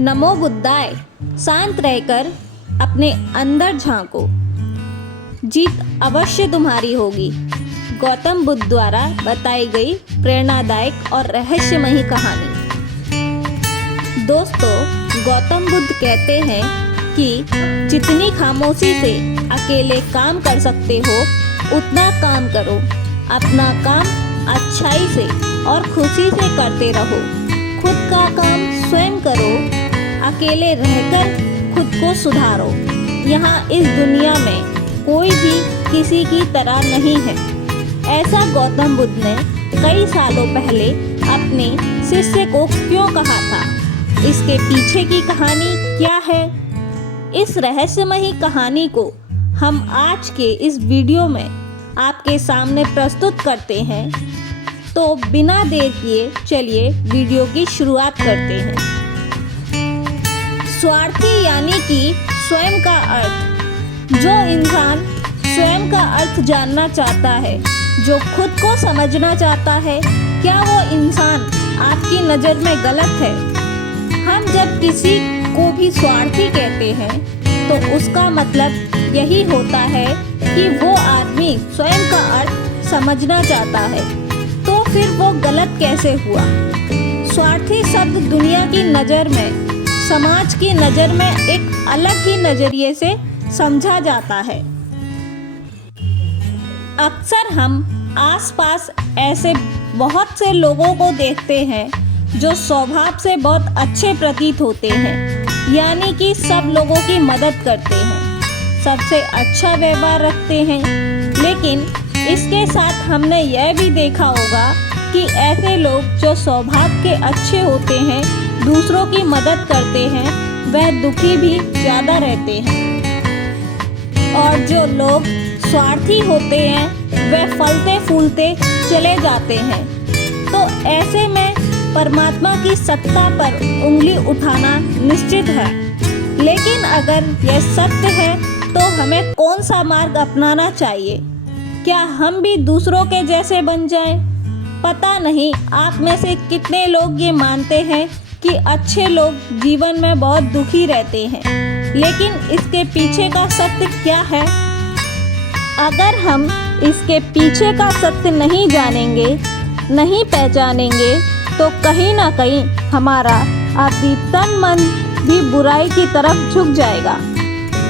नमो बुद्धाय। शांत रहकर अपने अंदर झांको, जीत अवश्य तुम्हारी होगी। गौतम बुद्ध द्वारा बताई गई प्रेरणादायक और रहस्यमयी कहानी। दोस्तों, गौतम बुद्ध कहते हैं कि जितनी खामोशी से अकेले काम कर सकते हो उतना काम करो। अपना काम अच्छाई से और खुशी से करते रहो। खुद का काम स्वयं करो। अकेले रहकर खुद को सुधारो। यहाँ इस दुनिया में कोई भी किसी की तरह नहीं है। ऐसा गौतम बुद्ध ने कई सालों पहले अपने शिष्य को क्यों कहा था? इसके पीछे की कहानी क्या है? इस रहस्यमयी कहानी को हम आज के इस वीडियो में आपके सामने प्रस्तुत करते हैं। तो बिना देर किए चलिए वीडियो की शुरुआत करते हैं। स्वार्थी यानी कि स्वयं का अर्थ। जो इंसान स्वयं का अर्थ जानना चाहता है, जो खुद को समझना चाहता है, क्या वो इंसान आपकी नज़र में गलत है? हम जब किसी को भी स्वार्थी कहते हैं तो उसका मतलब यही होता है कि वो आदमी स्वयं का अर्थ समझना चाहता है। तो फिर वो गलत कैसे हुआ? स्वार्थी शब्द दुनिया की नज़र में, समाज की नज़र में एक अलग ही नज़रिए से समझा जाता है। अक्सर हम आसपास ऐसे बहुत से लोगों को देखते हैं जो स्वभाव से बहुत अच्छे प्रतीत होते हैं, यानी कि सब लोगों की मदद करते हैं, सबसे अच्छा व्यवहार रखते हैं। लेकिन इसके साथ हमने यह भी देखा होगा कि ऐसे लोग जो स्वभाव के अच्छे होते हैं, दूसरों की मदद करते हैं, वह दुखी भी ज़्यादा रहते हैं। और जो लोग स्वार्थी होते हैं वह फलते फूलते चले जाते हैं। तो ऐसे में परमात्मा की सत्ता पर उंगली उठाना निश्चित है। लेकिन अगर यह सत्य है तो हमें कौन सा मार्ग अपनाना चाहिए? क्या हम भी दूसरों के जैसे बन जाएं? पता नहीं आप में से कितने लोग ये मानते हैं कि अच्छे लोग जीवन में बहुत दुखी रहते हैं, लेकिन इसके पीछे का सत्य क्या है? अगर हम इसके पीछे का सत्य नहीं जानेंगे, नहीं पहचानेंगे, तो कहीं ना कहीं हमारा आदि तन मन भी बुराई की तरफ झुक जाएगा।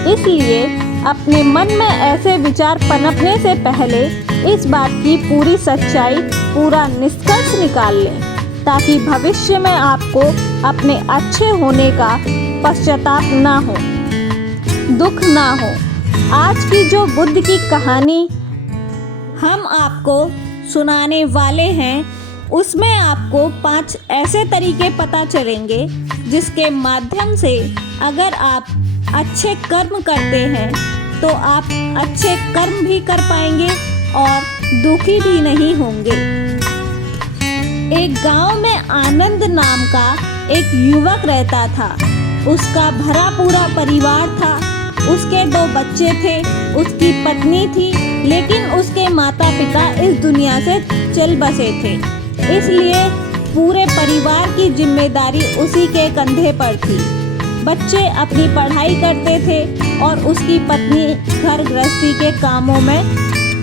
इसलिए अपने मन में ऐसे विचार पनपने से पहले इस बात की पूरी सच्चाई, पूरा निष्कर्ष निकाल लें, ताकि भविष्य में आपको अपने अच्छे होने का पश्चाताप ना हो, दुख ना हो। आज की जो बुद्ध की कहानी हम आपको सुनाने वाले हैं, उसमें आपको 5 ऐसे तरीके पता चलेंगे जिसके माध्यम से अगर आप अच्छे कर्म करते हैं तो आप अच्छे कर्म भी कर पाएंगे और दुखी भी नहीं होंगे। एक गांव में आनंद नाम का एक युवक रहता था। उसका भरा पूरा परिवार था। उसके 2 बच्चे थे, उसकी पत्नी थी, लेकिन उसके माता पिता इस दुनिया से चल बसे थे। इसलिए पूरे परिवार की जिम्मेदारी उसी के कंधे पर थी। बच्चे अपनी पढ़ाई करते थे और उसकी पत्नी घर गृहस्थी के कामों में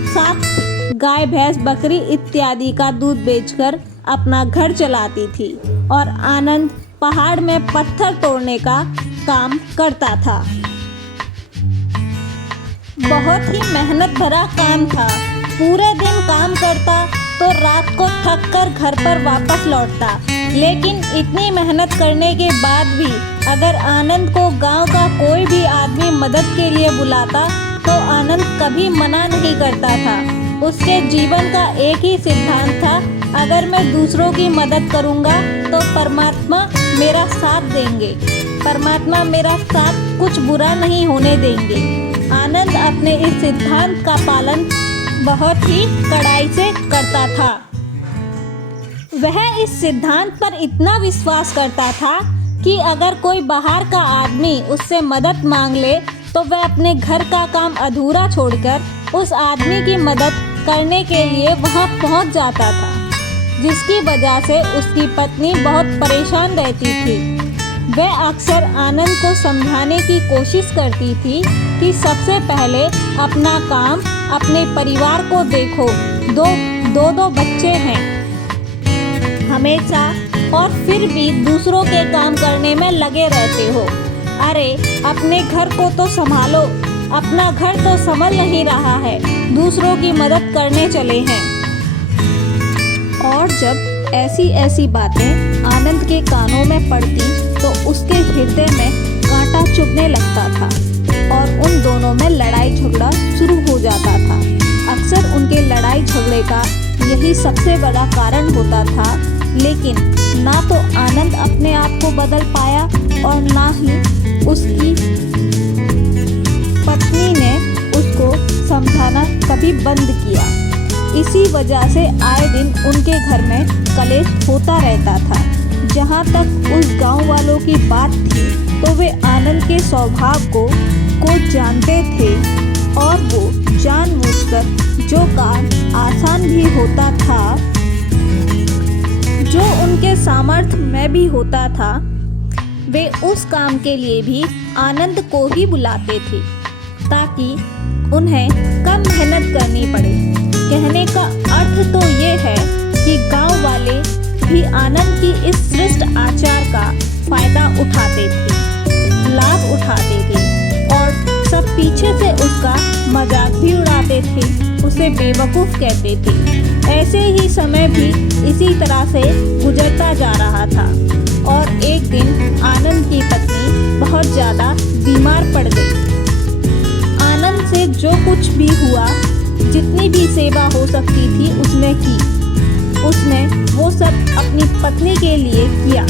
साथ गाय भैंस बकरी इत्यादि का दूध बेचकर अपना घर चलाती थी। और आनंद पहाड़ में पत्थर तोड़ने का काम करता था। बहुत ही मेहनत भरा काम था। पूरे दिन काम करता तो रात को थक कर घर पर वापस लौटता। लेकिन इतनी मेहनत करने के बाद भी अगर आनंद को गांव का कोई भी आदमी मदद के लिए बुलाता तो आनंद कभी मना नहीं करता था। उसके जीवन का एक ही सिद्धांत था, अगर मैं दूसरों की मदद करूंगा तो परमात्मा मेरा साथ देंगे, परमात्मा मेरा साथ कुछ बुरा नहीं होने देंगे। आनंद अपने इस सिद्धांत का पालन बहुत ही कड़ाई से करता था। वह इस सिद्धांत पर इतना विश्वास करता था कि अगर कोई बाहर का आदमी उससे मदद मांग ले तो वह अपने घर का काम अधूरा छोड़कर उस आदमी की मदद करने के लिए वहां पहुंच जाता था, जिसकी वजह से उसकी पत्नी बहुत परेशान रहती थी। वह अक्सर आनंद को समझाने की कोशिश करती थी कि सबसे पहले अपना काम, अपने परिवार को देखो, दो बच्चे हैं हमेशा, और फिर भी दूसरों के काम करने में लगे रहते हो। अरे अपने घर को तो संभालो, अपना घर तो संभल नहीं रहा है, दूसरों की मदद करने चले हैं। और जब ऐसी बातें आनंद के कानों में पड़ती तो उसके हृदय में कांटा चुभने लगता था और उन दोनों में लड़ाई झगड़ा शुरू हो जाता था। अक्सर उनके लड़ाई झगड़े का यही सबसे बड़ा कारण होता था, लेकिन ना तो आनंद अपने आप को बदल पाया और ना ही उसकी पत्नी ने उसको समझाना कभी बंद किया। इसी वजह से आए दिन उनके घर में कलेश होता रहता था। जहाँ तक उस गांव वालों की बात थी तो वे आनंद के स्वभाव को जानते थे और वो जानबूझकर जो काम आसान भी होता था, जो उनके सामर्थ्य में भी होता था, वे उस काम के लिए भी आनंद को ही बुलाते थे ताकि उन्हें कम मेहनत करनी पड़े। कहने का अर्थ तो ये है कि गांव वाले भी आनंद की इस श्रेष्ठ आचार का फायदा उठाते थे, लाभ उठाते थे और सब पीछे से उसका मजाक भी उड़ाते थे, उसे बेवकूफ़ कहते थे। ऐसे ही समय भी इसी तरह से गुजरता जा रहा था और एक दिन आनंद की पत्नी बहुत ज़्यादा बीमार पड़ गई। आनंद से जो कुछ भी हुआ, जितनी भी सेवा हो सकती थी उसने की। उसने वो सब अपनी पत्नी के लिए किया।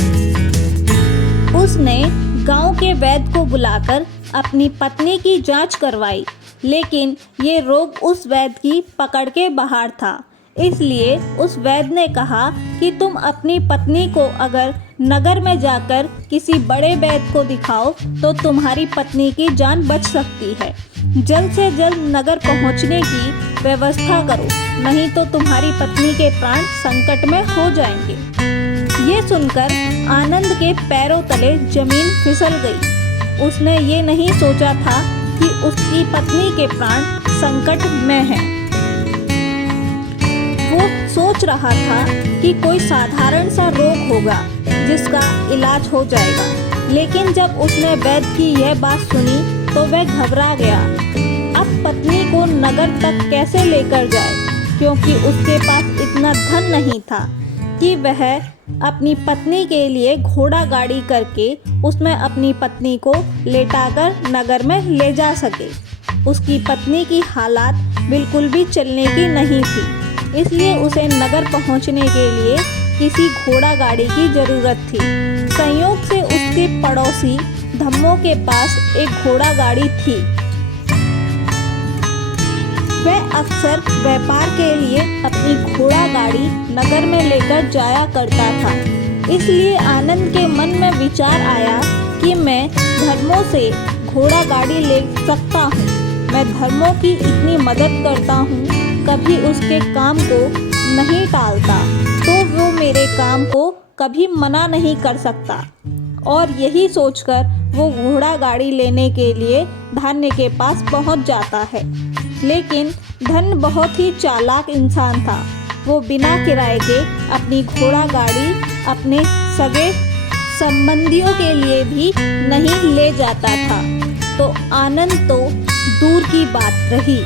उसने गांव के वैद्य को बुलाकर अपनी पत्नी की जांच करवाई, लेकिन ये रोग उस वैद्य की पकड़ के बाहर था। इसलिए उस वैद्य ने कहा कि तुम अपनी पत्नी को अगर नगर में जाकर किसी बड़े वैद्य को दिखाओ तो तुम्हारी पत्नी की जान बच सकती है। जल्द से जल्द नगर पहुंचने की व्यवस्था करो, नहीं तो तुम्हारी पत्नी के प्राण संकट में हो जाएंगे। ये सुनकर आनंद के पैरों तले जमीन फिसल गई। उसने ये नहीं सोचा था कि उसकी पत्नी के प्राण संकट में हैं। वो सोच रहा था कि कोई साधारण सा रोग होगा जिसका इलाज हो जाएगा, लेकिन जब उसने वैद्य की यह बात सुनी तो वह घबरा गया। अब पत्नी को नगर तक कैसे लेकर जाए, क्योंकि उसके पास इतना धन नहीं था कि वह अपनी पत्नी के लिए घोड़ा गाड़ी करके उसमें अपनी पत्नी को लेटाकर नगर में ले जा सके। उसकी पत्नी की हालात बिल्कुल भी चलने की नहीं थी, इसलिए उसे नगर पहुंचने के लिए किसी घोड़ा गाड़ी की ज़रूरत थी। संयोग से उसके पड़ोसी धम्मों के पास एक घोड़ा गाड़ी थी। वह अक्सर व्यापार के लिए अपनी घोड़ा गाड़ी नगर में लेकर जाया करता था। इसलिए आनंद के मन में विचार आया कि मैं धर्मों से घोड़ा गाड़ी ले सकता हूँ। मैं धर्मों की इतनी मदद करता हूँ, कभी उसके काम को नहीं टालता, तो वो मेरे काम को कभी मना नहीं कर सकता। और यही सोचकर वो घोड़ा गाड़ी लेने के लिए धन्य के पास पहुँच जाता है। लेकिन धन बहुत ही चालाक इंसान था। वो बिना किराए के अपनी घोड़ा गाड़ी अपने सगे संबंधियों के लिए भी नहीं ले जाता था, तो आनंद तो दूर की बात रही।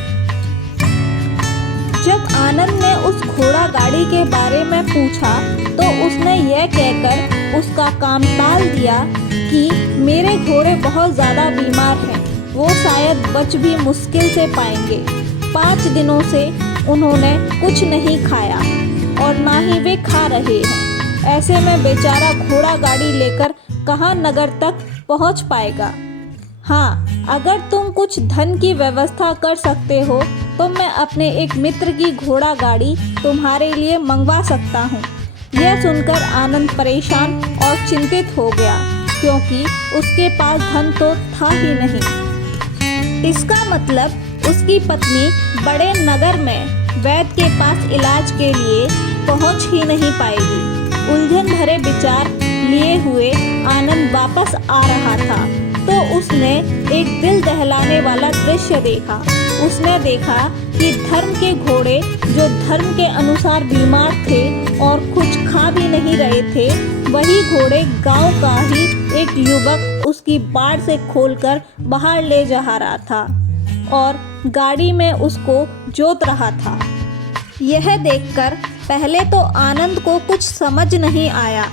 जब आनंद ने उस घोड़ा गाड़ी के बारे में पूछा तो उसने यह कहकर उसका काम टाल दिया कि मेरे घोड़े बहुत ज़्यादा बीमार हैं, वो शायद बच भी मुश्किल से पाएंगे। 5 दिनों से उन्होंने कुछ नहीं खाया और ना ही वे खा रहे हैं। ऐसे में बेचारा घोड़ा गाड़ी लेकर कहाँ नगर तक पहुँच पाएगा। हाँ, अगर तुम कुछ धन की व्यवस्था कर सकते हो तो मैं अपने एक मित्र की घोड़ा गाड़ी तुम्हारे लिए मंगवा सकता हूँ। यह सुनकर आनंद परेशान और चिंतित हो गया, क्योंकि उसके पास धन तो था ही नहीं। इसका मतलब उसकी पत्नी बड़े नगर में वैद्य के पास इलाज के लिए पहुंच ही नहीं पाएगी। उलझन भरे विचार लिए हुए आनंद वापस आ रहा था तो उसने एक दिल दहलाने वाला दृश्य देखा। उसने देखा कि धर्म के घोड़े जो धर्म के अनुसार बीमार थे और कुछ खा भी नहीं रहे थे, वही घोड़े गांव का ही एक युवक उसकी बाड़ से खोलकर बाहर ले जा रहा था और गाड़ी में उसको जोत रहा था। यह देखकर पहले तो आनंद को कुछ समझ नहीं आया।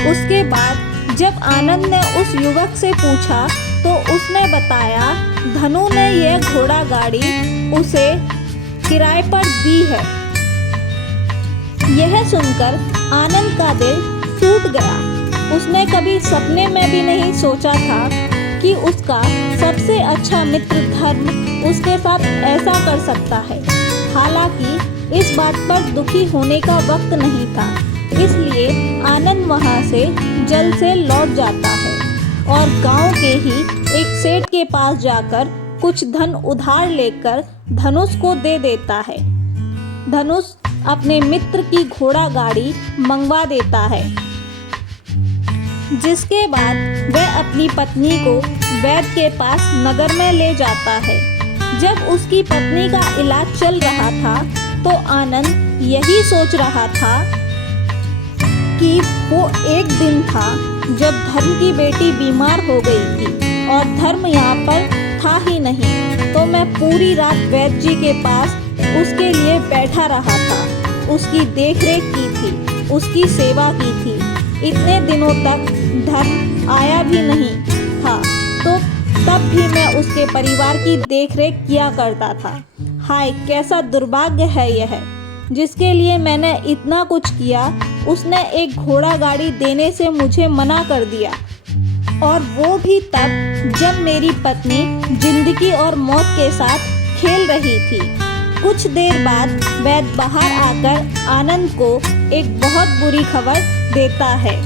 उसके बाद जब आनंद ने उस युवक से पूछा तो उसने बताया धनु ने यह घोड़ा गाड़ी उसे किराए पर दी है। यह सुनकर आनंद का दिल टूट गया। उसने कभी सपने में भी नहीं सोचा था कि उसका सबसे अच्छा मित्र धर्म उसके साथ ऐसा कर सकता है। हालांकि इस बात पर दुखी होने का वक्त नहीं था, इसलिए आनंद वहाँ से जल्द से लौट जाता है और गांव के ही एक सेठ के पास जाकर कुछ धन उधार लेकर धनुष को दे देता है। धनुष अपने मित्र की घोड़ा गाड़ी मंगवा देता है, जिसके बाद वह अपनी पत्नी को वैद्य के पास नगर में ले जाता है। जब उसकी पत्नी का इलाज चल रहा था तो आनंद यही सोच रहा था कि वो एक दिन था जब धर्म की बेटी बीमार हो गई थी और धर्म यहाँ पर था ही नहीं, तो मैं पूरी रात वैद्य जी के पास उसके लिए बैठा रहा था, उसकी देखरेख की थी, उसकी सेवा की थी। इतने दिनों तक धर्म आया भी नहीं था तो तब भी मैं उसके परिवार की देखरेख किया करता था। हाय, कैसा दुर्भाग्य है यह, जिसके लिए मैंने इतना कुछ किया उसने एक घोड़ा गाड़ी देने से मुझे मना कर दिया, और वो भी तब जब मेरी पत्नी जिंदगी और मौत के साथ खेल रही थी। कुछ देर बाद वैद्य बाहर आकर आनंद को एक बहुत बुरी खबर देता है।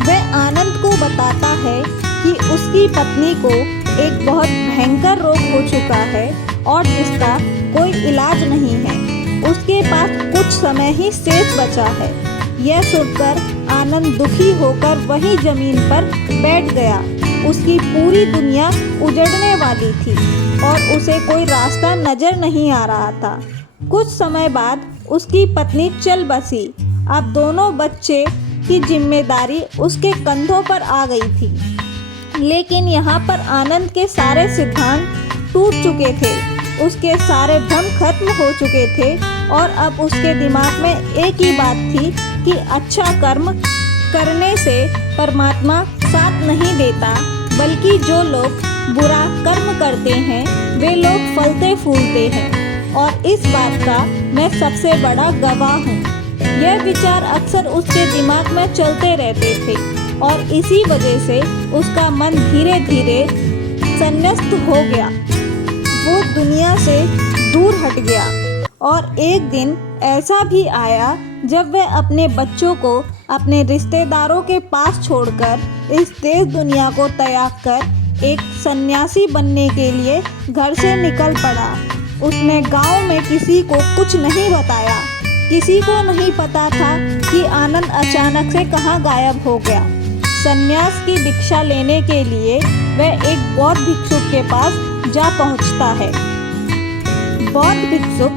वह आनंद को बताता है कि उसकी पत्नी को एक बहुत भयंकर रोग हो चुका है और जिसका कोई इलाज नहीं है। उसके पास कुछ समय ही शेष बचा है। यह सुनकर आनंद दुखी होकर वही जमीन पर बैठ गया। उसकी पूरी दुनिया उजड़ने वाली थी और उसे कोई रास्ता नजर नहीं आ रहा था। कुछ समय बाद उसकी पत्नी चल बसी। अब दोनों बच्चे की जिम्मेदारी उसके कंधों पर आ गई थी। लेकिन यहाँ पर आनंद के सारे सिद्धांत टूट चुके थे, उसके सारे भ्रम खत्म हो चुके थे और अब उसके दिमाग में एक ही बात थी कि अच्छा कर्म करने से परमात्मा साथ नहीं देता, बल्कि जो लोग बुरा कर्म करते हैं वे लोग फलते फूलते हैं, और इस बात का मैं सबसे बड़ा गवाह हूँ। यह विचार अक्सर उसके दिमाग में चलते रहते थे और इसी वजह से उसका मन धीरे धीरे संन्यास्त हो गया। वो दुनिया से दूर हट गया और एक दिन ऐसा भी आया जब वह अपने बच्चों को अपने रिश्तेदारों के पास छोड़कर इस देश दुनिया को त्याग कर एक सन्यासी बनने के लिए घर से निकल पड़ा। उसने गांव में किसी को कुछ नहीं बताया। किसी को नहीं पता था कि आनंद अचानक से कहाँ गायब हो गया। सन्यास की दीक्षा लेने के लिए वह एक बौद्ध भिक्षुक के पास जा पहुँचता है। बौद्ध भिक्षुक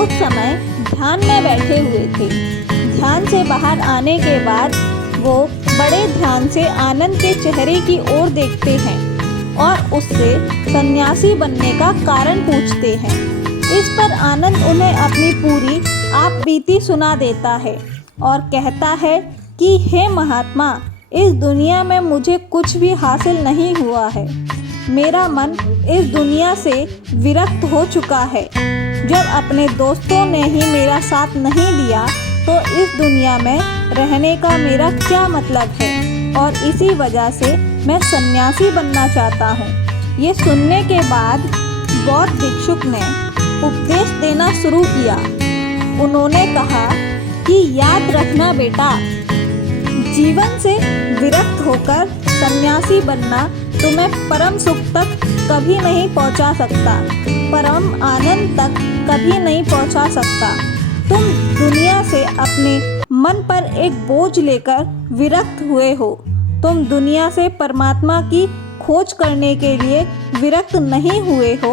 उस समय ध्यान में बैठे हुए थे। ध्यान से बाहर आने के बाद वो बड़े ध्यान से आनंद के चेहरे की ओर देखते हैं और उससे सन्यासी बनने का कारण पूछते हैं। इस पर आनंद उन्हें अपनी पूरी आप बीती सुना देता है और कहता है कि हे महात्मा, इस दुनिया में मुझे कुछ भी हासिल नहीं हुआ है। मेरा मन इस दुनिया से विरक्त हो चुका है। जब अपने दोस्तों ने ही मेरा साथ नहीं दिया तो इस दुनिया में रहने का मेरा क्या मतलब है, और इसी वजह से मैं सन्यासी बनना चाहता हूँ। ये सुनने के बाद बौद्ध भिक्षुक ने उपदेश देना शुरू किया। उन्होंने कहा कि याद रखना बेटा, जीवन से विरक्त होकर सन्यासी बनना तुम्हें परम सुख तक कभी नहीं पहुंचा सकता, परम आनंद तक कभी नहीं पहुंचा सकता। तुम दुनिया से अपने मन पर एक बोझ लेकर विरक्त हुए हो। तुम दुनिया से परमात्मा की खोज करने के लिए विरक्त नहीं हुए हो।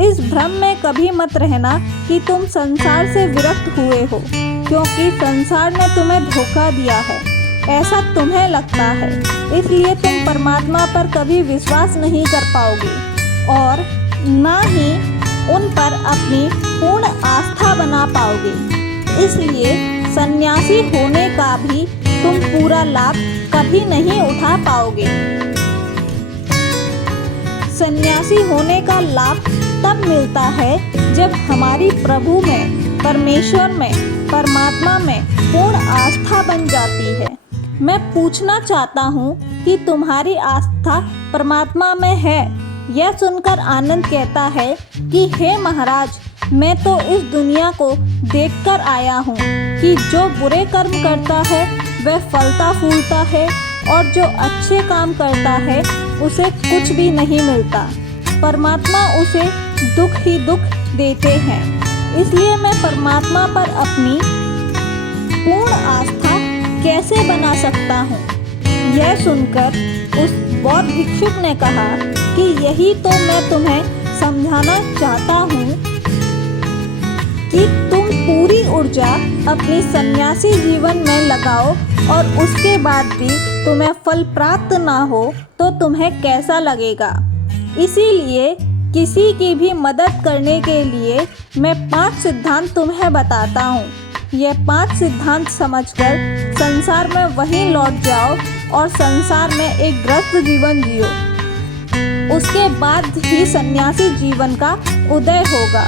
इस भ्रम में कभी मत रहना कि तुम संसार से विरक्त हुए हो, क्योंकि संसार ने तुम्हें धोखा दिया है, ऐसा तुम्हें लगता है। इसलिए तुम परमात्मा पर कभी विश्वास नहीं कर पाओगे और ना ही उन पर अपनी पूर्ण आस्था बना पाओगे। इसलिए सन्यासी होने का भी तुम पूरा लाभ कभी नहीं उठा पाओगे। सन्यासी होने का लाभ तब मिलता है जब हमारी प्रभु में, परमेश्वर में, परमात्मा में पूर्ण आस्था बन जाती है। मैं पूछना चाहता हूँ कि तुम्हारी आस्था परमात्मा में है? यह सुनकर आनंद कहता है कि हे महाराज, मैं तो इस दुनिया को देखकर आया हूँ कि जो बुरे कर्म करता है वह फलता फूलता है और जो अच्छे काम करता है उसे कुछ भी नहीं मिलता। परमात्मा उसे दुख ही दुख देते हैं। इसलिए मैं परमात्मा पर अपनी पूर्ण आस्था कैसे बना सकता हूँ? यह सुनकर उस बौद्ध भिक्षुक ने कहा कि यही तो मैं तुम्हें समझाना चाहता हूँ कि तुम पूरी ऊर्जा अपनी सन्यासी जीवन में लगाओ और उसके बाद भी तुम्हें फल प्राप्त ना हो तो तुम्हें कैसा लगेगा। इसीलिए किसी की भी मदद करने के लिए मैं 5 सिद्धांत तुम्हें बताता हूँ। यह 5 सिद्धांत समझकर संसार में वहीं लौट जाओ और संसार में एक गृहस्थ जीवन जियो। उसके बाद ही सन्यासी जीवन का उदय होगा।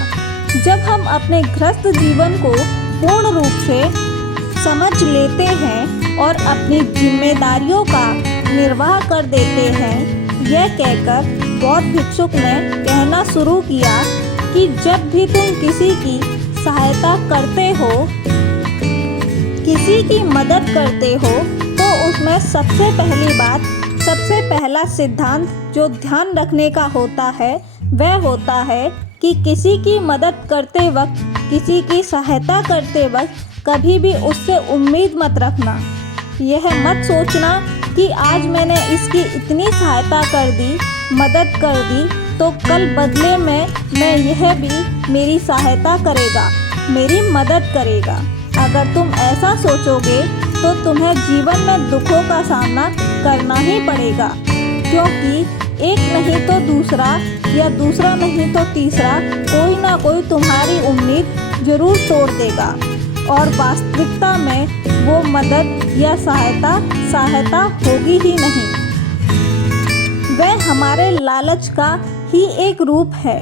जब हम अपने गृहस्थ जीवन को पूर्ण रूप से समझ लेते हैं और अपनी जिम्मेदारियों का निर्वाह कर देते हैं, यह कहकर बौद्ध भिक्षुक ने कहना शुरू किया कि जब भी तुम किसी की सहायता करते हो, किसी की मदद करते हो, तो उसमें सबसे पहली बात, सबसे पहला सिद्धांत जो ध्यान रखने का होता है वह होता है कि किसी की मदद करते वक्त, किसी की सहायता करते वक्त कभी भी उससे उम्मीद मत रखना। यह मत सोचना कि आज मैंने इसकी इतनी सहायता कर दी, मदद कर दी, तो कल बदले में मैं यह भी मेरी सहायता करेगा, मेरी मदद करेगा। अगर तुम ऐसा सोचोगे तो तुम्हें जीवन में दुखों का सामना करना ही पड़ेगा, क्योंकि एक नहीं तो दूसरा या दूसरा नहीं तो तीसरा कोई ना कोई तुम्हारी उम्मीद जरूर तोड़ देगा और वास्तविकता में वो मदद या सहायता होगी ही नहीं। वह हमारे लालच का ही एक रूप है।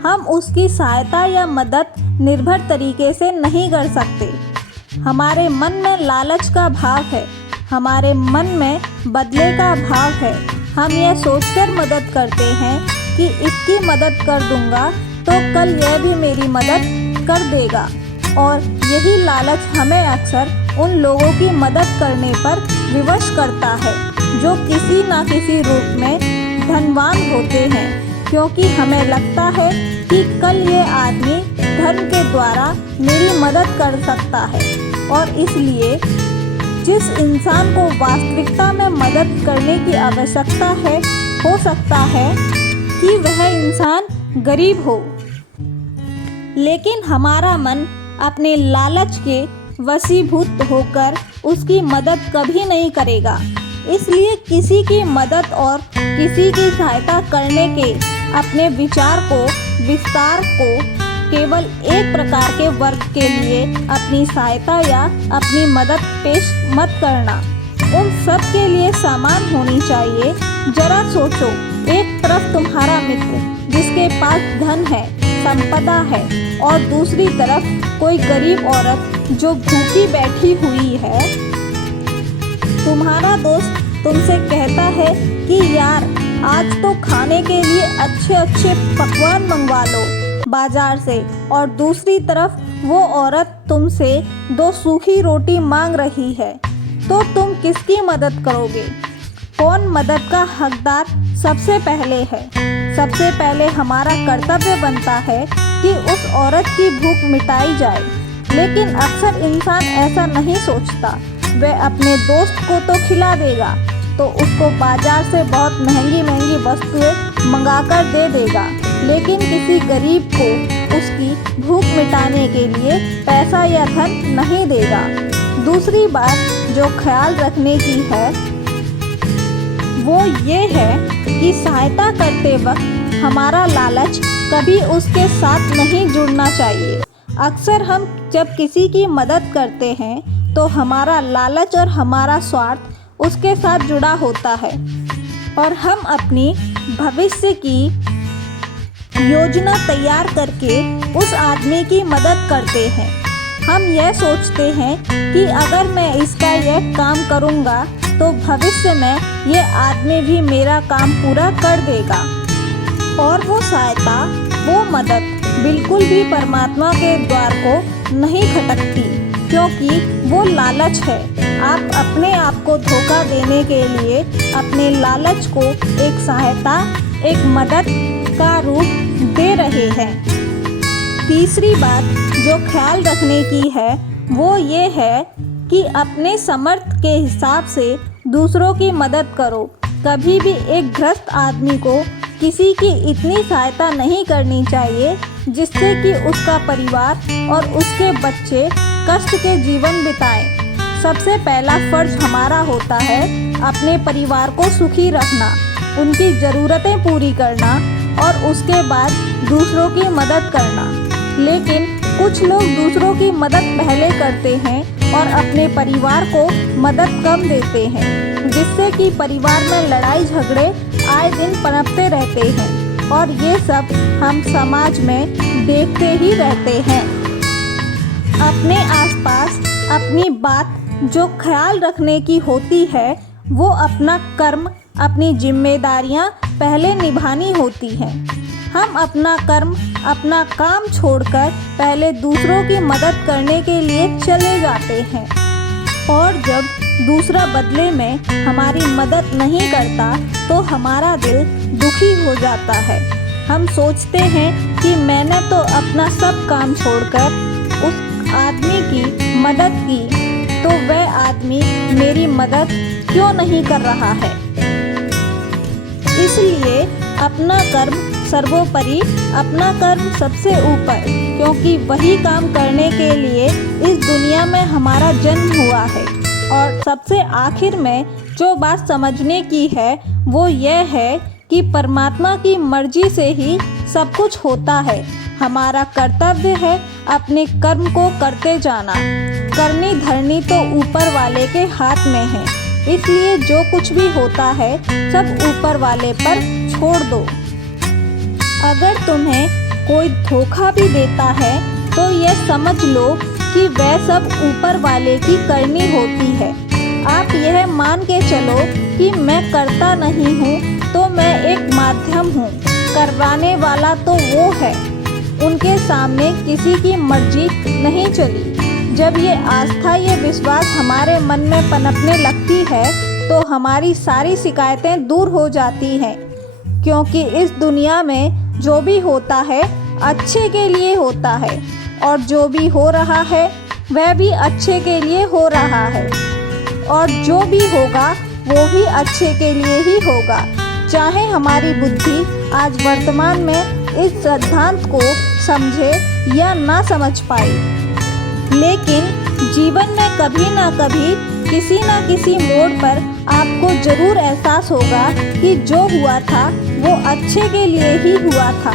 हम उसकी सहायता या मदद निर्भर तरीके से नहीं कर सकते। हमारे मन में लालच का भाव है, हमारे मन में बदले का भाव है। हम यह सोचकर मदद करते हैं कि इसकी मदद कर दूंगा तो कल यह भी मेरी मदद कर देगा, और यही लालच हमें अक्सर उन लोगों की मदद करने पर विवश करता है जो किसी न किसी रूप में धनवान होते हैं, क्योंकि हमें लगता है कि कल ये आदमी धन के द्वारा मेरी मदद कर सकता है, और इसलिए जिस इंसान को वास्तविकता में मदद करने की आवश्यकता है, हो सकता है कि वह इंसान गरीब हो, लेकिन हमारा मन अपने लालच के वशीभूत होकर उसकी मदद कभी नहीं करेगा। इसलिए किसी की मदद और किसी की सहायता करने के अपने विचार को, विस्तार को केवल एक प्रकार के वर्ग के लिए अपनी सहायता या अपनी मदद पेश मत करना। उन सब के लिए समान होनी चाहिए। जरा सोचो, एक तरफ तुम्हारा मित्र जिसके पास धन है, संपदा है, और दूसरी तरफ कोई गरीब औरत जो भूखी बैठी हुई है। तुम्हारा दोस्त तुमसे कहता है कि यार आज तो खाने के लिए अच्छे अच्छे पकवान मंगवा लो बाजार से, और दूसरी तरफ वो औरत तुमसे 2 सूखी रोटी मांग रही है, तो तुम किसकी मदद करोगे? कौन मदद का हकदार सबसे पहले है? सबसे पहले हमारा कर्तव्य बनता है कि उस औरत की भूख मिटाई जाए। लेकिन अक्सर इंसान ऐसा नहीं सोचता। वह अपने दोस्त को तो खिला देगा, तो उसको बाजार से बहुत महंगी महंगी वस्तुएं मंगाकर दे देगा, लेकिन किसी गरीब को उसकी भूख मिटाने के लिए पैसा या धन नहीं देगा। दूसरी बात जो ख्याल रखने की है वो ये है कि सहायता करते वक्त हमारा लालच कभी उसके साथ नहीं जुड़ना चाहिए। अक्सर हम जब किसी की मदद करते हैं तो हमारा लालच और हमारा स्वार्थ उसके साथ जुड़ा होता है और हम अपनी भविष्य की योजना तैयार करके उस आदमी की मदद करते हैं। हम यह सोचते हैं कि अगर मैं इसका यह काम करूँगा तो भविष्य में यह आदमी भी मेरा काम पूरा कर देगा। और वो सहायता, वो मदद बिल्कुल भी परमात्मा के द्वार को नहीं खटकती, क्योंकि वो लालच है। आप अपने आप को धोखा देने के लिए अपने लालच को एक सहायता, एक मदद का रूप दे रहे हैं। तीसरी बात जो ख्याल रखने की है वो ये है कि अपने सामर्थ्य के हिसाब से दूसरों की मदद करो। कभी भी एक ग्रस्त आदमी को किसी की इतनी सहायता नहीं करनी चाहिए जिससे कि उसका परिवार और उसके बच्चे कष्ट के जीवन बिताएं। सबसे पहला फर्ज हमारा होता है अपने परिवार को सुखी रखना, उनकी ज़रूरतें पूरी करना और उसके बाद दूसरों की मदद करना। लेकिन कुछ लोग दूसरों की मदद पहले करते हैं और अपने परिवार को मदद कम देते हैं, जिससे कि परिवार में लड़ाई झगड़े आए दिन पनपते रहते हैं और ये सब हम समाज में देखते ही रहते हैं। अपने आसपास अपनी बात जो ख्याल रखने की होती है वो अपना कर्म, अपनी जिम्मेदारियां पहले निभानी होती हैं। हम अपना कर्म, अपना काम छोड़कर पहले दूसरों की मदद करने के लिए चले जाते हैं और जब दूसरा बदले में हमारी मदद नहीं करता तो हमारा दिल दुखी हो जाता है। हम सोचते हैं कि मैंने तो अपना सब काम छोड़कर उस आदमी की मदद की, तो वह आदमी मेरी मदद क्यों नहीं कर रहा है। इसलिए अपना कर्म सर्वोपरि, अपना कर्म सबसे ऊपर, क्योंकि वही काम करने के लिए इस दुनिया में हमारा जन्म हुआ है। और सबसे आखिर में जो बात समझने की है वो यह है कि परमात्मा की मर्जी से ही सब कुछ होता है। हमारा कर्तव्य है अपने कर्म को करते जाना। करनी धरनी तो ऊपर वाले के हाथ में है, इसलिए जो कुछ भी होता है सब ऊपर वाले पर छोड़ दो। अगर तुम्हें कोई धोखा भी देता है तो यह समझ लो कि वह सब ऊपर वाले की करनी होती है। आप यह मान के चलो कि मैं करता नहीं हूँ तो मैं एक माध्यम हूँ, करवाने वाला तो वो है। उनके सामने किसी की मर्जी नहीं चली। जब ये आस्था, ये विश्वास हमारे मन में पनपने लगती है तो हमारी सारी शिकायतें दूर हो जाती हैं, क्योंकि इस दुनिया में जो भी होता है अच्छे के लिए होता है और जो भी हो रहा है वह भी अच्छे के लिए हो रहा है और जो भी होगा वो भी अच्छे के लिए ही होगा। चाहे हमारी बुद्धि आज वर्तमान में इस सिद्धांत को समझे या ना समझ पाए, लेकिन जीवन में कभी ना कभी किसी न किसी मोड़ पर आपको ज़रूर एहसास होगा कि जो हुआ था वो अच्छे के लिए ही हुआ था।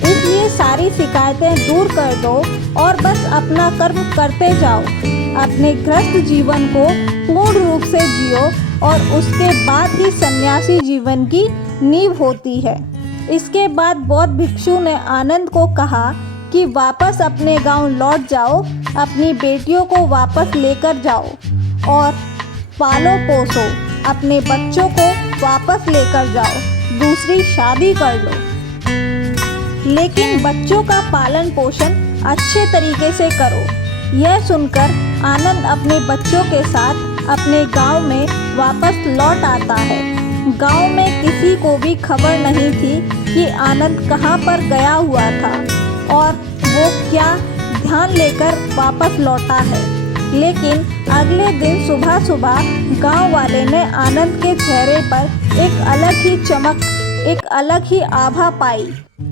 इसलिए सारी शिकायतें दूर कर दो और बस अपना कर्म करते जाओ। अपने गृहस्थ जीवन को पूर्ण रूप से जियो और उसके बाद ही सन्यासी जीवन की नींव होती है। इसके बाद बौद्ध भिक्षु ने आनंद को कहा कि वापस अपने गांव लौट जाओ, अपनी बेटियों को वापस लेकर जाओ और पालो पोसो, अपने बच्चों को वापस लेकर जाओ, दूसरी शादी कर लो। लेकिन बच्चों का पालन पोषण अच्छे तरीके से करो। यह सुनकर आनंद अपने बच्चों के साथ अपने गांव में वापस लौट आता है। गांव में किसी को भी खबर नहीं थी कि आनंद कहाँ पर गया हुआ था और वो क्या ध्यान लेकर वापस लौटा है। लेकिन अगले दिन सुबह सुबह गांव वाले ने आनंद के चेहरे पर एक अलग ही चमक, एक अलग ही आभा पाई।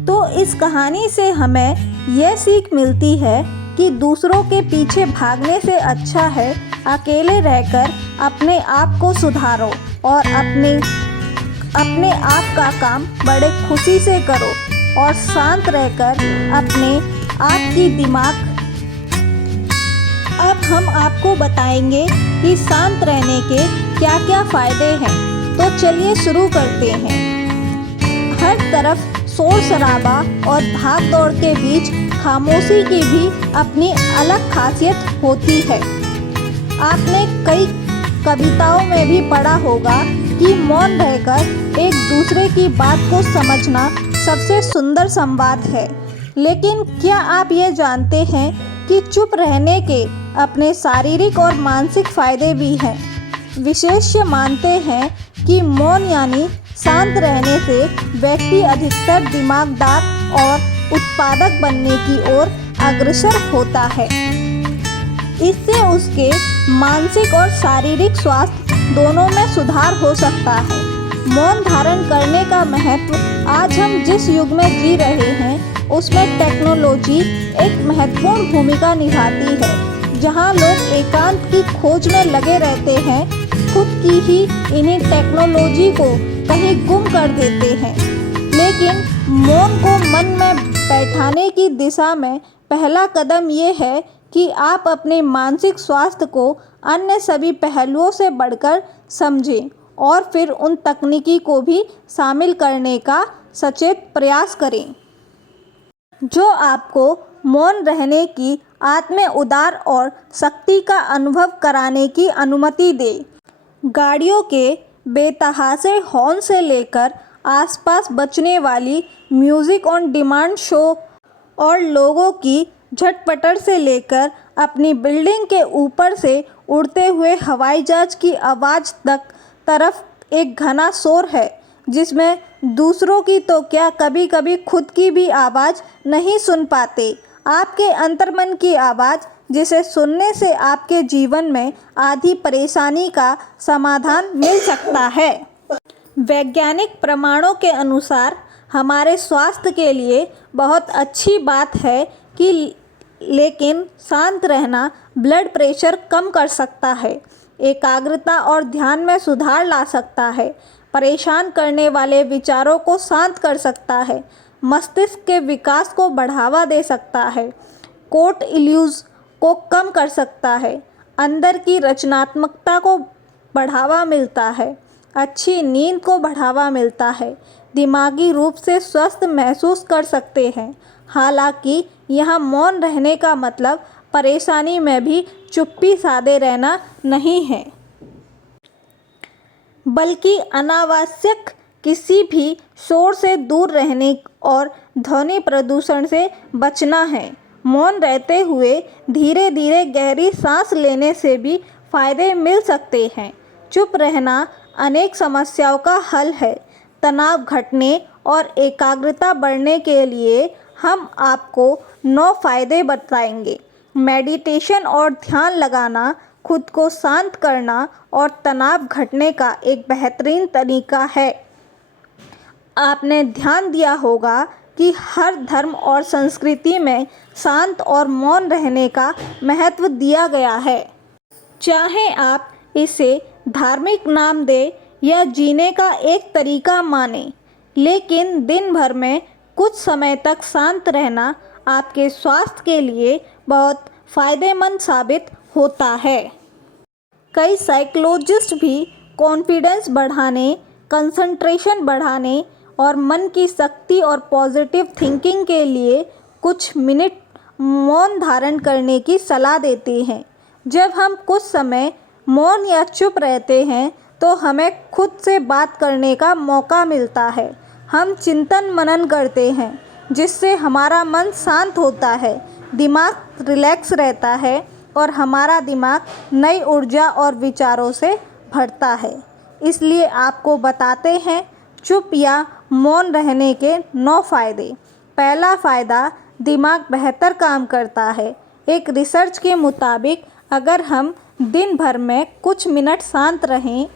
तो इस कहानी से हमें यह सीख मिलती है कि दूसरों के पीछे भागने से अच्छा है अकेले रहकर अपने आप को सुधारो और अपने आप का काम बड़े खुशी से करो और शांत रहकर अपने आप की दिमाग। अब हम आपको बताएंगे कि शांत रहने के क्या क्या फ़ायदे हैं। तो चलिए शुरू करते हैं। हर तरफ शोर शराबा और भाग दौड़ के बीच खामोशी की भी अपनी अलग खासियत होती है। आपने कई कविताओं में भी पढ़ा होगा कि मौन रहकर एक दूसरे की बात को समझना सबसे सुंदर संवाद है। लेकिन क्या आप ये जानते हैं कि चुप रहने के अपने शारीरिक और मानसिक फायदे भी हैं। विशेषज्ञ मानते हैं कि मौन यानी शांत रहने से व्यक्ति अधिकतर दिमागदार और उत्पादक बनने की ओर अग्रसर होता है। इससे उसके मानसिक और शारीरिक स्वास्थ्य दोनों में सुधार हो सकता है। मौन धारण करने का महत्व आज हम जिस युग में जी रहे हैं उसमें टेक्नोलॉजी एक महत्वपूर्ण भूमिका निभाती है। जहां लोग एकांत की खोज में लगे रहते हैं, खुद की ही इन्हीं टेक्नोलॉजी को कहीं गुम कर देते हैं। लेकिन मौन को मन में बैठाने की दिशा में पहला कदम ये है कि आप अपने मानसिक स्वास्थ्य को अन्य सभी पहलुओं से बढ़कर समझें और फिर उन तकनीकी को भी शामिल करने का सचेत प्रयास करें जो आपको मौन रहने की आत्म उदार और शक्ति का अनुभव कराने की अनुमति दे। गाड़ियों के बेतहाशे हॉर्न से लेकर आसपास बजने वाली म्यूज़िक ऑन डिमांड शो और लोगों की झटपटर से लेकर अपनी बिल्डिंग के ऊपर से उड़ते हुए हवाई जहाज की आवाज़ तक तरफ एक घना शोर है जिसमें दूसरों की तो क्या कभी कभी खुद की भी आवाज़ नहीं सुन पाते। आपके अंतर्मन की आवाज़ जिसे सुनने से आपके जीवन में आधी परेशानी का समाधान मिल सकता है। वैज्ञानिक प्रमाणों के अनुसार हमारे स्वास्थ्य के लिए बहुत अच्छी बात है कि लेकिन शांत रहना ब्लड प्रेशर कम कर सकता है, एकाग्रता और ध्यान में सुधार ला सकता है, परेशान करने वाले विचारों को शांत कर सकता है, मस्तिष्क के विकास को बढ़ावा दे सकता है, कोट इल्यूज को कम कर सकता है, अंदर की रचनात्मकता को बढ़ावा मिलता है, अच्छी नींद को बढ़ावा मिलता है, दिमागी रूप से स्वस्थ महसूस कर सकते हैं। हालांकि यहाँ मौन रहने का मतलब परेशानी में भी चुप्पी साधे रहना नहीं है, बल्कि अनावश्यक किसी भी शोर से दूर रहने और ध्वनि प्रदूषण से बचना है। मौन रहते हुए धीरे धीरे गहरी सांस लेने से भी फायदे मिल सकते हैं। चुप रहना अनेक समस्याओं का हल है। तनाव घटने और एकाग्रता बढ़ने के लिए हम आपको 9 फायदे बताएंगे। मेडिटेशन और ध्यान लगाना खुद को शांत करना और तनाव घटने का एक बेहतरीन तरीका है। आपने ध्यान दिया होगा कि हर धर्म और संस्कृति में शांत और मौन रहने का महत्व दिया गया है। चाहे आप इसे धार्मिक नाम दें या जीने का एक तरीका मानें, लेकिन दिन भर में कुछ समय तक शांत रहना आपके स्वास्थ्य के लिए बहुत फ़ायदेमंद साबित होता है। कई साइकोलॉजिस्ट भी कॉन्फिडेंस बढ़ाने, कंसंट्रेशन बढ़ाने और मन की शक्ति और पॉजिटिव थिंकिंग के लिए कुछ मिनट मौन धारण करने की सलाह देते हैं। जब हम कुछ समय मौन या चुप रहते हैं तो हमें खुद से बात करने का मौका मिलता है। हम चिंतन मनन करते हैं जिससे हमारा मन शांत होता है, दिमाग रिलैक्स रहता है और हमारा दिमाग नई ऊर्जा और विचारों से भरता है। इसलिए आपको बताते हैं चुप या मौन रहने के 9 फ़ायदे। पहला फ़ायदा, दिमाग बेहतर काम करता है। एक रिसर्च के मुताबिक अगर हम दिन भर में कुछ मिनट शांत रहें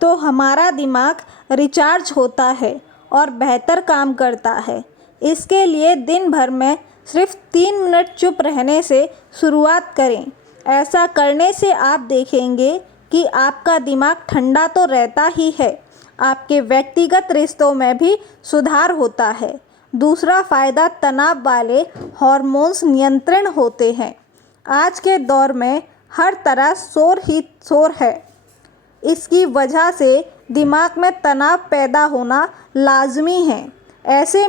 तो हमारा दिमाग रिचार्ज होता है और बेहतर काम करता है। इसके लिए दिन भर में सिर्फ 3 मिनट चुप रहने से शुरुआत करें। ऐसा करने से आप देखेंगे कि आपका दिमाग ठंडा तो रहता ही है, आपके व्यक्तिगत रिश्तों में भी सुधार होता है। दूसरा फ़ायदा तनाव वाले हार्मोन्स नियंत्रण होते हैं। आज के दौर में हर तरफ शोर ही शोर है। इसकी वजह से दिमाग में तनाव पैदा होना लाजमी है। ऐसे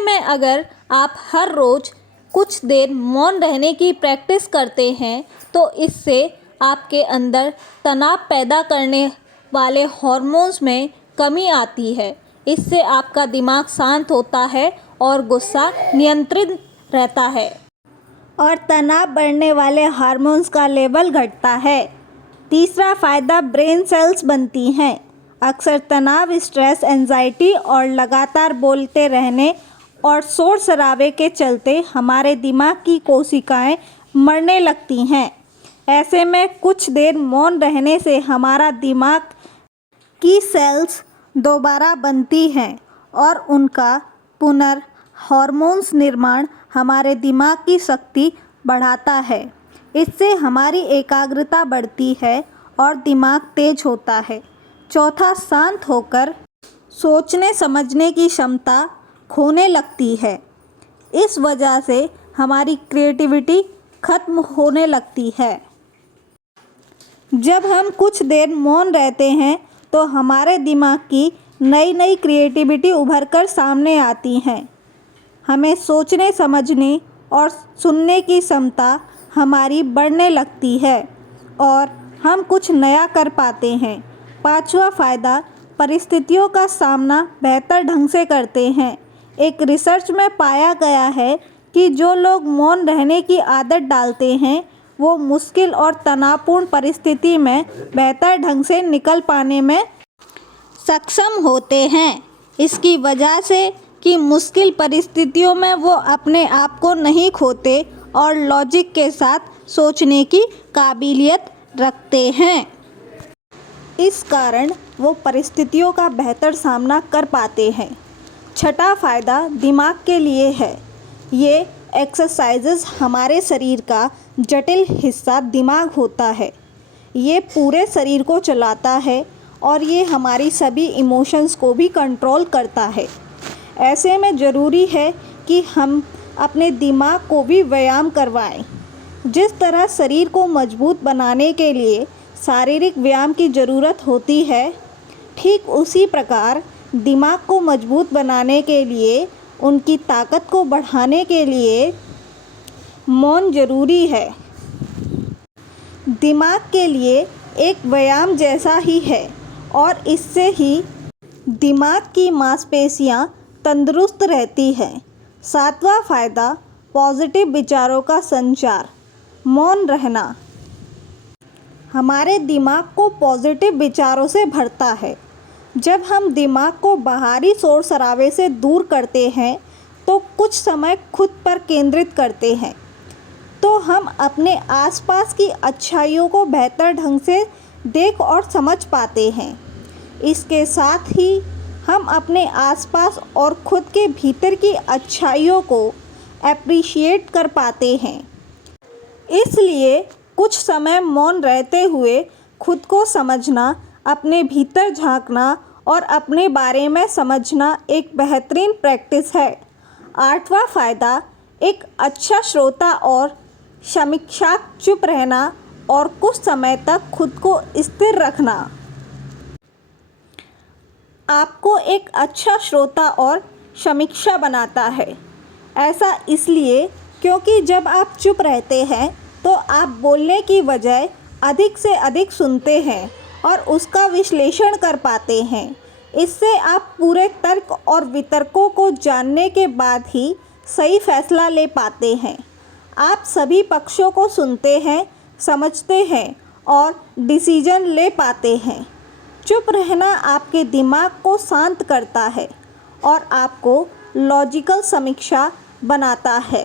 में अगर आप हर रोज़ कुछ देर मौन रहने की प्रैक्टिस करते हैं तो इससे आपके अंदर तनाव पैदा करने वाले हार्मोन्स में कमी आती है। इससे आपका दिमाग शांत होता है और गुस्सा नियंत्रित रहता है और तनाव बढ़ने वाले हार्मोन्स का लेवल घटता है। तीसरा फ़ायदा ब्रेन सेल्स बनती हैं। अक्सर तनाव, स्ट्रेस, एंजाइटी और लगातार बोलते रहने और शोर शराबे के चलते हमारे दिमाग की कोशिकाएं मरने लगती हैं। ऐसे में कुछ देर मौन रहने से हमारा दिमाग की सेल्स दोबारा बनती हैं और उनका हार्मोन्स निर्माण हमारे दिमाग की शक्ति बढ़ाता है। इससे हमारी एकाग्रता बढ़ती है और दिमाग तेज होता है। चौथा, शांत होकर सोचने समझने की क्षमता खोने लगती है। इस वजह से हमारी क्रिएटिविटी खत्म होने लगती है। जब हम कुछ देर मौन रहते हैं तो हमारे दिमाग की नई नई क्रिएटिविटी उभर कर सामने आती हैं। हमें सोचने समझने और सुनने की क्षमता हमारी बढ़ने लगती है और हम कुछ नया कर पाते हैं। पांचवा फ़ायदा, परिस्थितियों का सामना बेहतर ढंग से करते हैं। एक रिसर्च में पाया गया है कि जो लोग मौन रहने की आदत डालते हैं वो मुश्किल और तनावपूर्ण परिस्थिति में बेहतर ढंग से निकल पाने में सक्षम होते हैं। इसकी वजह से कि मुश्किल परिस्थितियों में वो अपने आप को नहीं खोते और लॉजिक के साथ सोचने की काबिलियत रखते हैं। इस कारण वो परिस्थितियों का बेहतर सामना कर पाते हैं। छठा फ़ायदा दिमाग के लिए है। ये एक्सरसाइजेज हमारे शरीर का जटिल हिस्सा दिमाग होता है। ये पूरे शरीर को चलाता है और ये हमारी सभी इमोशंस को भी कंट्रोल करता है। ऐसे में ज़रूरी है कि हम अपने दिमाग को भी व्यायाम करवाएं। जिस तरह शरीर को मजबूत बनाने के लिए शारीरिक व्यायाम की ज़रूरत होती है, ठीक उसी प्रकार दिमाग को मजबूत बनाने के लिए, उनकी ताकत को बढ़ाने के लिए मौन ज़रूरी है। दिमाग के लिए एक व्यायाम जैसा ही है और इससे ही दिमाग की मांसपेशियां तंदुरुस्त रहती हैं। सातवां फ़ायदा, पॉजिटिव विचारों का संचार। मौन रहना हमारे दिमाग को पॉजिटिव विचारों से भरता है। जब हम दिमाग को बाहरी शोर शराबे से दूर करते हैं तो कुछ समय खुद पर केंद्रित करते हैं तो हम अपने आसपास की अच्छाइयों को बेहतर ढंग से देख और समझ पाते हैं। इसके साथ ही हम अपने आसपास और खुद के भीतर की अच्छाइयों को एप्रिशिएट कर पाते हैं। इसलिए कुछ समय मौन रहते हुए खुद को समझना, अपने भीतर झांकना और अपने बारे में समझना एक बेहतरीन प्रैक्टिस है। आठवां फ़ायदा, एक अच्छा श्रोता और समीक्षक। चुप रहना और कुछ समय तक खुद को स्थिर रखना आपको एक अच्छा श्रोता और समीक्षा बनाता है। ऐसा इसलिए क्योंकि जब आप चुप रहते हैं तो आप बोलने की बजाय अधिक से अधिक सुनते हैं और उसका विश्लेषण कर पाते हैं। इससे आप पूरे तर्क और वितर्कों को जानने के बाद ही सही फैसला ले पाते हैं। आप सभी पक्षों को सुनते हैं, समझते हैं और डिसीजन ले पाते हैं। चुप रहना आपके दिमाग को शांत करता है और आपको लॉजिकल समीक्षा बनाता है।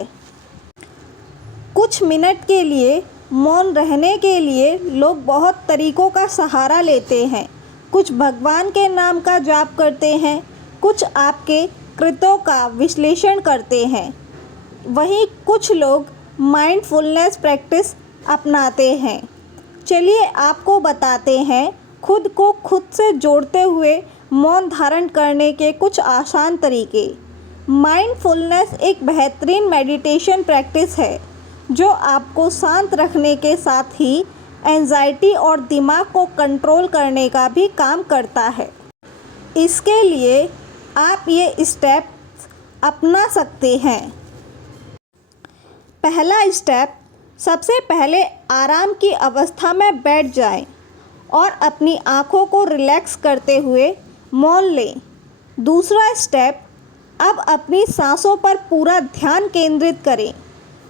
कुछ मिनट के लिए मौन रहने के लिए लोग बहुत तरीकों का सहारा लेते हैं। कुछ भगवान के नाम का जाप करते हैं, कुछ आपके कृत्यों का विश्लेषण करते हैं, वहीं कुछ लोग माइंडफुलनेस प्रैक्टिस अपनाते हैं। चलिए आपको बताते हैं खुद को खुद से जोड़ते हुए मौन धारण करने के कुछ आसान तरीके। माइंडफुलनेस एक बेहतरीन मेडिटेशन प्रैक्टिस है जो आपको शांत रखने के साथ ही एंजाइटी और दिमाग को कंट्रोल करने का भी काम करता है। इसके लिए आप ये स्टेप्स अपना सकते हैं। पहला स्टेप, सबसे पहले आराम की अवस्था में बैठ जाएं और अपनी आँखों को रिलैक्स करते हुए मौन लें। दूसरा स्टेप, अब अपनी सांसों पर पूरा ध्यान केंद्रित करें।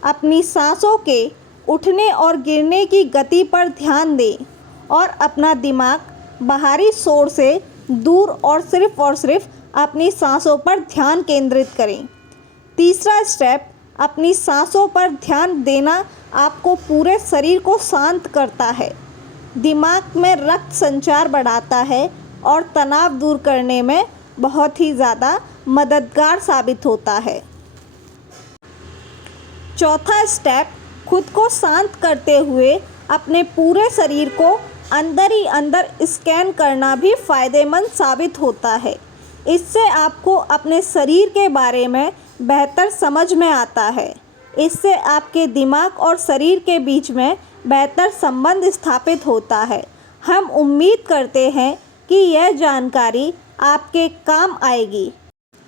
अपनी सांसों के उठने और गिरने की गति पर ध्यान दें और अपना दिमाग बाहरी शोर से दूर और सिर्फ अपनी सांसों पर ध्यान केंद्रित करें। तीसरा स्टेप, अपनी सांसों पर ध्यान देना आपको पूरे शरीर को शांत करता है, दिमाग में रक्त संचार बढ़ाता है और तनाव दूर करने में बहुत ही ज़्यादा मददगार साबित होता है। चौथा स्टेप, खुद को शांत करते हुए अपने पूरे शरीर को अंदर ही अंदर स्कैन करना भी फ़ायदेमंद साबित होता है। इससे आपको अपने शरीर के बारे में बेहतर समझ में आता है। इससे आपके दिमाग और शरीर के बीच में बेहतर संबंध स्थापित होता है। हम उम्मीद करते हैं कि यह जानकारी आपके काम आएगी।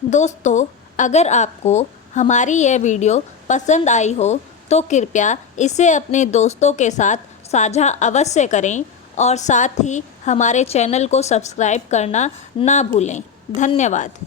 दोस्तों, अगर आपको हमारी यह वीडियो पसंद आई हो तो कृपया इसे अपने दोस्तों के साथ साझा अवश्य करें और साथ ही हमारे चैनल को सब्सक्राइब करना ना भूलें। धन्यवाद।